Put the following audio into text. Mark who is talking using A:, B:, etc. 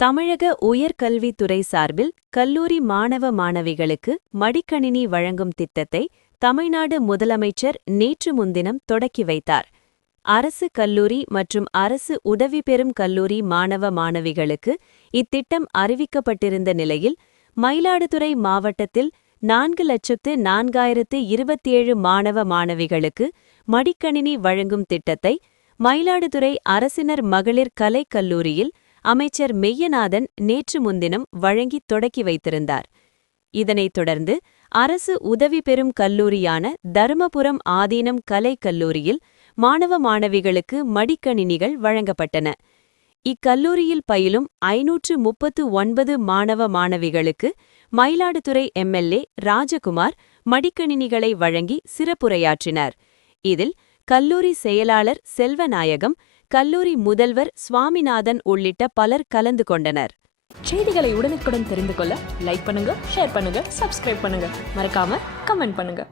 A: தமிழக உயர்கல்வித்துறை சார்பில் கல்லூரி மாணவ மாணவிகளுக்கு மடிக்கணினி வழங்கும் திட்டத்தை தமிழ்நாடு முதலமைச்சர் நேற்று முன்தினம் தொடக்கி வைத்தார். அரசு கல்லூரி மற்றும் அரசு உதவி பெறும் கல்லூரி மாணவ மாணவிகளுக்கு இத்திட்டம் அறிவிக்கப்பட்டிருந்த நிலையில் மயிலாடுதுறை மாவட்டத்தில் நான்கு லட்சத்து நான்காயிரத்து இருபத்தேழு மாணவ மாணவிகளுக்கு மடிக்கணினி வழங்கும் திட்டத்தை மயிலாடுதுறை அரசினர் மகளிர் கலைக் கல்லூரியில் அமைச்சர் மெய்யநாதன் நேற்று முன்தினம் வழங்கி தொடக்கி வைத்திருந்தார். இதனைத் தொடர்ந்து அரசு உதவி பெறும் கல்லூரியான தருமபுரம் ஆதீனம் கலைக் கல்லூரியில் மாணவ மாணவிகளுக்கு மடிக்கணினிகள் வழங்கப்பட்டன. இக்கல்லூரியில் பயிலும் ஐநூற்று முப்பத்து ஒன்பது மாணவ மாணவிகளுக்கு மயிலாடுதுறை எம்எல்ஏ ராஜகுமார் மடிக்கணினிகளை வழங்கி சிறப்புரையாற்றினார். இதில் கல்லூரி செயலாளர் செல்வநாயகம் கல்லூரி முதல்வர் சுவாமிநாதன் உள்ளிட்ட பலர் கலந்து கொண்டனர்.
B: செய்திகளை உடனுக்குடன் தெரிந்து கொள்ள லைக் பண்ணுங்க ஷேர் பண்ணுங்க சப்ஸ்கிரைப் பண்ணுங்க. மறக்காம கமெண்ட் பண்ணுங்க.